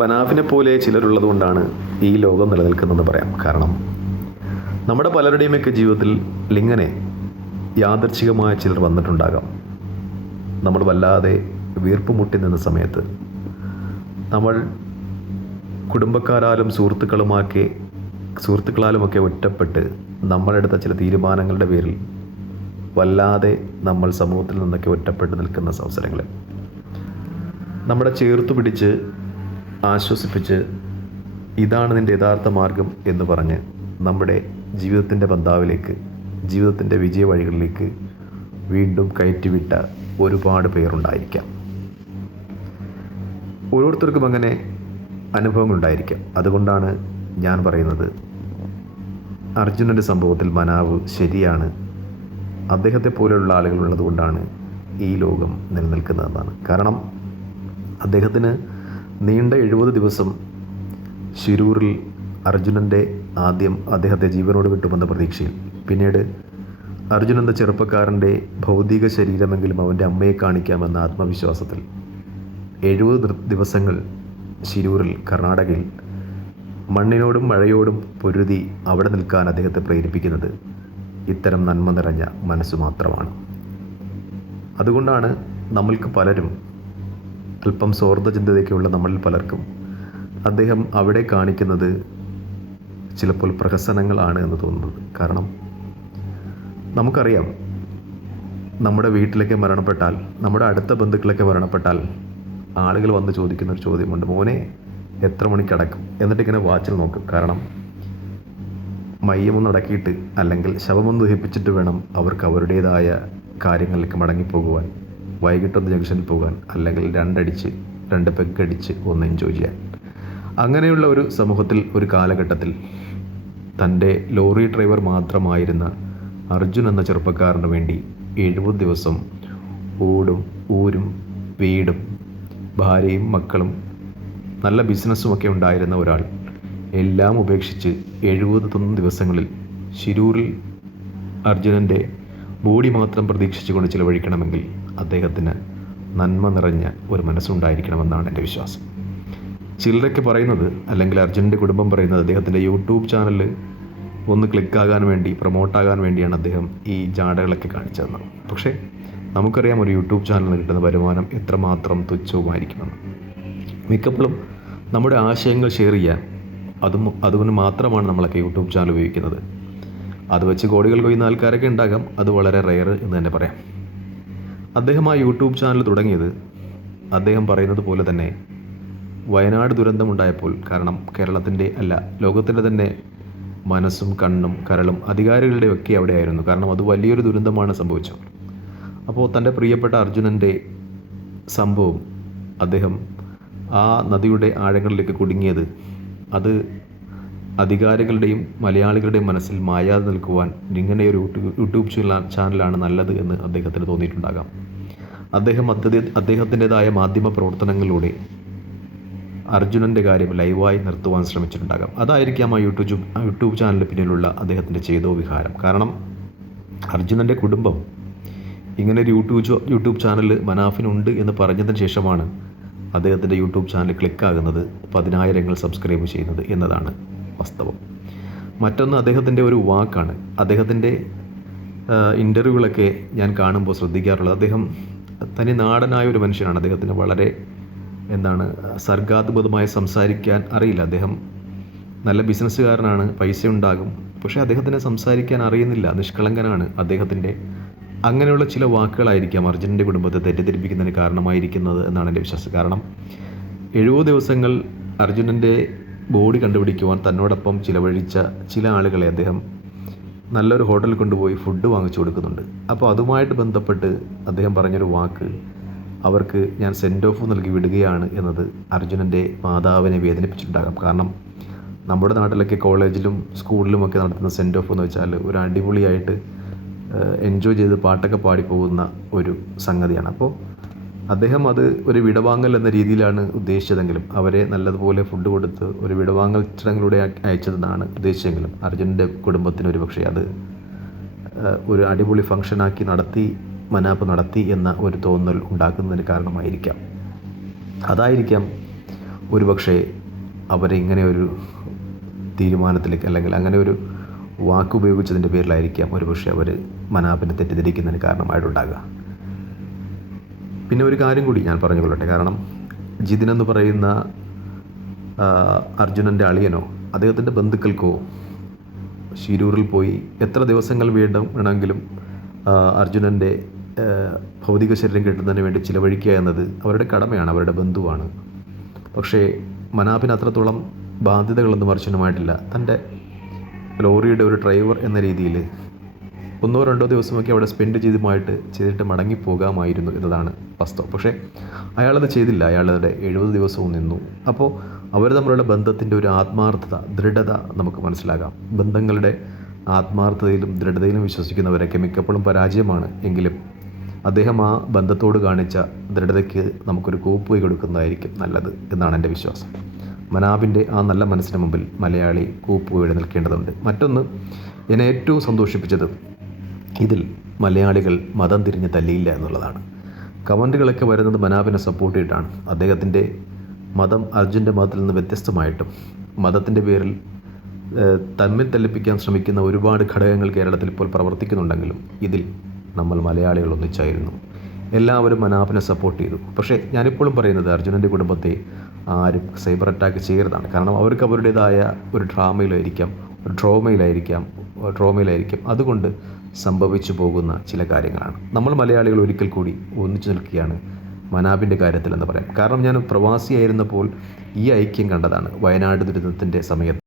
മനാഫിനെ പോലെ ചിലരുള്ളതുകൊണ്ടാണ് ഈ ലോകം നിലനിൽക്കുന്നതെന്ന് പറയാം. കാരണം നമ്മുടെ പലരുടെയുമൊക്കെ ജീവിതത്തിൽ ഇങ്ങനെ യാദർച്ഛികമായ ചിലർ വന്നിട്ടുണ്ടാകാം. നമ്മൾ വല്ലാതെ വീർപ്പ് മുട്ടി നിന്ന സമയത്ത് നമ്മൾ കുടുംബക്കാരാലും സുഹൃത്തുക്കളാലുമൊക്കെ ഒറ്റപ്പെട്ട് നമ്മളെടുത്ത ചില തീരുമാനങ്ങളുടെ പേരിൽ വല്ലാതെ നമ്മൾ സമൂഹത്തിൽ നിന്നൊക്കെ ഒറ്റപ്പെട്ട് നിൽക്കുന്ന അവസരങ്ങളിൽ നമ്മളെ ചേർത്തു പിടിച്ച് ആശ്വസിപ്പിച്ച് ഇതാണ് നിൻ്റെ യഥാർത്ഥ മാർഗം എന്ന് പറഞ്ഞ് നമ്മുടെ ജീവിതത്തിൻ്റെ ബന്ധാവിലേക്ക്, ജീവിതത്തിൻ്റെ വിജയ വഴികളിലേക്ക് വീണ്ടും കയറ്റിവിട്ട ഒരുപാട് പേരുണ്ടായിരിക്കാം. ഓരോരുത്തർക്കും അങ്ങനെ അനുഭവങ്ങളുണ്ടായിരിക്കാം. അതുകൊണ്ടാണ് ഞാൻ പറയുന്നത്, അർജുനൻ്റെ സംഭവത്തിൽ മനാവ് ശരിയാണ്. അദ്ദേഹത്തെ പോലെയുള്ള ആളുകൾ ഉള്ളതുകൊണ്ടാണ് ഈ ലോകം നിലനിൽക്കുന്നതെന്നാണ്. കാരണം അദ്ദേഹത്തിന് നീണ്ട 70 ദിവസം ശിരൂരിൽ അർജുനൻ്റെ ആദ്യം അദ്ദേഹത്തെ ജീവനോട് കിട്ടുമെന്ന പ്രതീക്ഷയിൽ, പിന്നീട് അർജുനൻ എന്ന ചെറുപ്പക്കാരൻ്റെ ഭൗതിക ശരീരമെങ്കിലും അവൻ്റെ അമ്മയെ കാണിക്കാമെന്ന ആത്മവിശ്വാസത്തിൽ 70 ദിവസങ്ങൾ ശിരൂരിൽ, കർണാടകയിൽ മണ്ണിനോടും മഴയോടും പൊരുതി അവിടെ നിൽക്കാൻ അദ്ദേഹത്തെ പ്രേരിപ്പിക്കുന്നത് ഇത്തരം നന്മ നിറഞ്ഞ മനസ്സ് മാത്രമാണ്. അതുകൊണ്ടാണ് നമ്മൾക്ക് പലരും, അല്പം സ്വാർത്ഥ ചിന്തതയൊക്കെയുള്ള നമ്മളിൽ പലർക്കും അദ്ദേഹം അവിടെ കാണിക്കുന്നത് ചിലപ്പോൾ പ്രഹസനങ്ങളാണ് എന്ന് തോന്നുന്നത്. കാരണം നമുക്കറിയാം, നമ്മുടെ വീട്ടിലൊക്കെ മരണപ്പെട്ടാൽ, നമ്മുടെ അടുത്ത ബന്ധുക്കളൊക്കെ മരണപ്പെട്ടാൽ ആളുകൾ വന്ന് ചോദിക്കുന്നൊരു ചോദ്യമുണ്ട്, മോനെ എത്ര മണിക്ക് അടക്കും? എന്നിട്ടിങ്ങനെ വാച്ചിൽ നോക്കും. കാരണം മയ്യമൊന്ന് അടക്കിയിട്ട് അല്ലെങ്കിൽ ശവമൊന്ന് ദഹിപ്പിച്ചിട്ട് വേണം അവർക്ക് അവരുടേതായ കാര്യങ്ങളിലേക്ക് മടങ്ങിപ്പോകുവാൻ, വൈകിട്ടൊന്ന് ജംഗ്ഷനിൽ പോകാൻ, അല്ലെങ്കിൽ 2 പെഗ്ഗടിച്ച് ഒന്ന് എൻജോയ് ചെയ്യാൻ. അങ്ങനെയുള്ള ഒരു സമൂഹത്തിൽ, ഒരു കാലഘട്ടത്തിൽ തൻ്റെ ലോറി ഡ്രൈവർ മാത്രമായിരുന്ന അർജുൻ എന്ന ചെറുപ്പക്കാരന് വേണ്ടി 70 ദിവസം ഊടും ഊരും വീടും ഭാര്യയും മക്കളും നല്ല ബിസിനസ്സുമൊക്കെ ഉണ്ടായിരുന്ന ഒരാൾ എല്ലാം ഉപേക്ഷിച്ച് 70 ദിവസങ്ങളിൽ ശിരൂരിൽ അർജുനൻ്റെ ബോഡി മാത്രം പ്രതീക്ഷിച്ചുകൊണ്ട് ചിലവഴിക്കണമെങ്കിൽ അദ്ദേഹത്തിന് നന്മ നിറഞ്ഞ ഒരു മനസ്സുണ്ടായിരിക്കണമെന്നാണ് എൻ്റെ വിശ്വാസം. ചിലരൊക്കെ പറയുന്നത്, അല്ലെങ്കിൽ അർജുനൻ്റെ കുടുംബം പറയുന്നത്, അദ്ദേഹത്തിൻ്റെ യൂട്യൂബ് ചാനൽ ഒന്ന് ക്ലിക്കാകാൻ വേണ്ടി, പ്രൊമോട്ടാകാൻ വേണ്ടിയാണ് അദ്ദേഹം ഈ ജാടകളൊക്കെ കാണിച്ചതെന്ന്. പക്ഷേ നമുക്കറിയാം ഒരു യൂട്യൂബ് ചാനലിന് കിട്ടുന്ന വരുമാനം എത്രമാത്രം തുച്ഛവുമായിരിക്കുമെന്ന്. മിക്കപ്പോഴും നമ്മുടെ ആശയങ്ങൾ ഷെയർ ചെയ്യാൻ അതുകൊണ്ട് മാത്രമാണ് നമ്മളൊക്കെ യൂട്യൂബ് ചാനൽ ഉപയോഗിക്കുന്നത്. അത് വെച്ച് കോടികൾ കൊയ്യുന്ന ആൾക്കാരൊക്കെ ഉണ്ടാകാം, അത് വളരെ റെയർ എന്ന് തന്നെ പറയാം. അദ്ദേഹം ആ യൂട്യൂബ് ചാനൽ തുടങ്ങിയത് അദ്ദേഹം പറയുന്നത് പോലെ തന്നെ വയനാട് ദുരന്തമുണ്ടായപ്പോൾ, കാരണം കേരളത്തിൻ്റെ അല്ല ലോകത്തിൻ്റെ തന്നെ മനസ്സും കണ്ണും കരളും അധികാരികളുടെ ഒക്കെ അവിടെയായിരുന്നു. കാരണം അത് വലിയൊരു ദുരന്തമാണ് സംഭവിച്ചത്. അപ്പോൾ തൻ്റെ പ്രിയപ്പെട്ട അർജുനൻ്റെ സംഭവം, അദ്ദേഹം ആ നദിയുടെ ആഴങ്ങളിലേക്ക് കുടുങ്ങിയത്, അത് അധികാരികളുടെയും മലയാളികളുടെയും മനസ്സിൽ മായാതെ നിൽക്കുവാൻ ഇങ്ങനെയൊരു യൂട്യൂബ് ചാനലാണ് നല്ലത് എന്ന് അദ്ദേഹത്തിന് തോന്നിയിട്ടുണ്ടാകാം. അദ്ദേഹത്തിൻ്റെതായ മാധ്യമ പ്രവർത്തനങ്ങളിലൂടെ അർജുനൻ്റെ കാര്യം ലൈവായി നിർത്തുവാൻ ശ്രമിച്ചിട്ടുണ്ടാകാം. അതായിരിക്കാം ആ യൂട്യൂബ് ചാനലിന് പിന്നിലുള്ള അദ്ദേഹത്തിൻ്റെ ചെയ്തോ വിഹാരം. കാരണം അർജുനൻ്റെ കുടുംബം ഇങ്ങനെ ഒരു യൂട്യൂബ് ചാനൽ മനാഫിനുണ്ട് എന്ന് പറഞ്ഞതിന് ശേഷമാണ് അദ്ദേഹത്തിൻ്റെ യൂട്യൂബ് ചാനൽ ക്ലിക്കാകുന്നത്, 10,000 സബ്സ്ക്രൈബ് ചെയ്യുന്നത് എന്നതാണ് വാസ്തവം. മറ്റൊന്ന് അദ്ദേഹത്തിൻ്റെ ഒരു വാക്കാണ്. അദ്ദേഹത്തിൻ്റെ ഇൻ്റർവ്യൂകളൊക്കെ ഞാൻ കാണുമ്പോൾ ശ്രദ്ധിക്കാറുള്ളത്, അദ്ദേഹം തനി നാടനായ ഒരു മനുഷ്യനാണ്. അദ്ദേഹത്തിന് വളരെ സർഗാത്മകമായി സംസാരിക്കാൻ അറിയില്ല. അദ്ദേഹം നല്ല ബിസിനസ്സുകാരനാണ്, പൈസ ഉണ്ടാകും, പക്ഷേ അദ്ദേഹത്തിന് സംസാരിക്കാൻ അറിയുന്നില്ല, നിഷ്കളങ്കനാണ്. അദ്ദേഹത്തിൻ്റെ അങ്ങനെയുള്ള ചില വാക്കുകളായിരിക്കാം അർജുനൻ്റെ കുടുംബത്തെ തെറ്റിദ്ധരിപ്പിക്കുന്നതിന് കാരണമായിരിക്കുന്നത് എന്നാണ് എൻ്റെ വിശ്വാസം. കാരണം 70 ദിവസങ്ങൾ അർജുനൻ്റെ ബോഡി കണ്ടുപിടിക്കുവാൻ തന്നോടൊപ്പം ചിലവഴിച്ച ചില ആളുകളെ അദ്ദേഹം നല്ലൊരു ഹോട്ടലിൽ കൊണ്ടുപോയി ഫുഡ് വാങ്ങിച്ചു കൊടുക്കുന്നുണ്ട്. അപ്പോൾ അതുമായിട്ട് ബന്ധപ്പെട്ട് അദ്ദേഹം പറഞ്ഞൊരു വാക്ക്, അവർക്ക് ഞാൻ സെൻഡ് ഓഫ് നൽകി വിടുകയാണ് എന്നത് അർജുനൻ്റെ മാതാവിനെ വേദനിപ്പിച്ചിട്ടുണ്ടാകാം. കാരണം നമ്മുടെ നാട്ടിലൊക്കെ കോളേജിലും സ്കൂളിലുമൊക്കെ നടത്തുന്ന സെൻഡ് ഓഫ് എന്ന് വെച്ചാൽ ഒരു അടിപൊളിയായിട്ട് എൻജോയ് ചെയ്ത് പാട്ടൊക്കെ പാടിപ്പോകുന്ന ഒരു സംഗതിയാണ്. അപ്പോൾ അദ്ദേഹം അത് ഒരു വിടവാങ്ങൽ എന്ന രീതിയിലാണ് ഉദ്ദേശിച്ചതെങ്കിലും, അവരെ നല്ലതുപോലെ ഫുഡ് കൊടുത്ത് ഒരു വിടവാങ്ങൽ ചടങ്ങിലൂടെ അയച്ചതെന്നാണ് ഉദ്ദേശിച്ചെങ്കിലും, അർജുനൻ്റെ കുടുംബത്തിന് ഒരു പക്ഷേ അത് ഒരു അടിപൊളി ഫംഗ്ഷനാക്കി മനാഫ് നടത്തി എന്ന ഒരു തോന്നൽ ഉണ്ടാക്കുന്നതിന് കാരണമായിരിക്കാം. അതായിരിക്കാം ഒരുപക്ഷെ അവരിങ്ങനെ ഒരു തീരുമാനത്തിലേക്ക് അല്ലെങ്കിൽ അങ്ങനെ ഒരു വാക്കുപയോഗിച്ചതിൻ്റെ പേരിലായിരിക്കാം ഒരുപക്ഷെ അവർ മനാഫിനെ തെറ്റിദ്ധരിക്കുന്നതിന് കാരണമായിട്ടുണ്ടാകുക. പിന്നെ ഒരു കാര്യം കൂടി ഞാൻ പറഞ്ഞുകൊള്ളട്ടെ. കാരണം ജിതിൻ എന്ന് പറയുന്ന അർജുനൻ്റെ അളിയനോ അദ്ദേഹത്തിൻ്റെ ബന്ധുക്കൾക്കോ ശിരൂരിൽ പോയി എത്ര ദിവസങ്ങൾ വേണമെങ്കിലും അർജുനൻ്റെ ഭൗതിക ശരീരം കിട്ടുന്നതിന് വേണ്ടി ചിലവഴിക്കുക എന്നത് അവരുടെ കടമയാണ്, അവരുടെ ബന്ധുവാണ്. പക്ഷേ മനാഫിന് അത്രത്തോളം ബാധ്യതകളൊന്നും അർജുനുമായിട്ടില്ല. തൻ്റെ ലോറിയുടെ ഒരു ഡ്രൈവർ എന്ന രീതിയിൽ 1-2 ദിവസമൊക്കെ അവിടെ സ്പെൻഡ് ചെയ്തിട്ട് മടങ്ങിപ്പോകാമായിരുന്നു എന്നതാണ് വാസ്തവം. പക്ഷേ അയാളത് ചെയ്തില്ല. അയാളുടെ 70 ദിവസവും നിന്നു. അപ്പോൾ അവർ തമ്മിലുള്ള ബന്ധത്തിൻ്റെ ഒരു ആത്മാർത്ഥത, ദൃഢത നമുക്ക് മനസ്സിലാകാം. ബന്ധങ്ങളുടെ ആത്മാർത്ഥതയിലും ദൃഢതയിലും വിശ്വസിക്കുന്നവരൊക്കെ മിക്കപ്പോഴും പരാജയമാണ്. എങ്കിലും അദ്ദേഹം ആ ബന്ധത്തോട് കാണിച്ച ദൃഢതയ്ക്ക് നമുക്കൊരു കൂപ്പുകൈ കൊടുക്കുന്നതായിരിക്കും നല്ലത് എന്നാണ് എൻ്റെ വിശ്വാസം. മനാഫിൻ്റെ ആ നല്ല മനസ്സിന് മുമ്പിൽ മലയാളി കൂപ്പുകൈയോടെ നിൽക്കേണ്ടതുണ്ട്. മറ്റൊന്ന്, എന്നെ ഏറ്റവും സന്തോഷിപ്പിച്ചത് ഇതിൽ മലയാളികൾ മതം തിരിഞ്ഞ് തല്ലിയില്ല എന്നുള്ളതാണ്. കമൻറ്റുകളൊക്കെ വരുന്നത് മനാഫിനെ സപ്പോർട്ട് ചെയ്തിട്ടാണ്. അദ്ദേഹത്തിൻ്റെ മതം അർജുൻ്റെ മതത്തിൽ നിന്ന് വ്യത്യസ്തമായിട്ടും മതത്തിൻ്റെ പേരിൽ തമ്മിൽ തല്ലിപ്പിക്കാൻ ശ്രമിക്കുന്ന ഒരുപാട് ഘടകങ്ങൾ കേരളത്തിൽ ഇപ്പോൾ പ്രവർത്തിക്കുന്നുണ്ടെങ്കിലും ഇതിൽ നമ്മൾ മലയാളികൾ ഒന്നിച്ചായിരുന്നു. എല്ലാവരും മനാഫിനെ സപ്പോർട്ട് ചെയ്തു. പക്ഷേ ഞാനിപ്പോഴും പറയുന്നത് അർജുനൻ്റെ കുടുംബത്തെ ആരും സൈബർ അറ്റാക്ക് ചെയ്യരുതാണ്. കാരണം അവർക്ക് അവരുടേതായ ഒരു ട്രോമയിലായിരിക്കാം അതുകൊണ്ട് സംഭവിച്ചു പോകുന്ന ചില കാര്യങ്ങളാണ്. നമ്മൾ മലയാളികൾ ഒരിക്കൽ കൂടി ഒന്നിച്ചു നിൽക്കുകയാണ് മനാഫിൻ്റെ കാര്യത്തിൽ എന്ന് പറയാം. കാരണം ഞാൻ പ്രവാസിയായിരുന്നപ്പോൾ ഈ ഐക്യം കണ്ടതാണ്. വയനാട് ദുരന്തത്തിൻ്റെ സമയത്ത്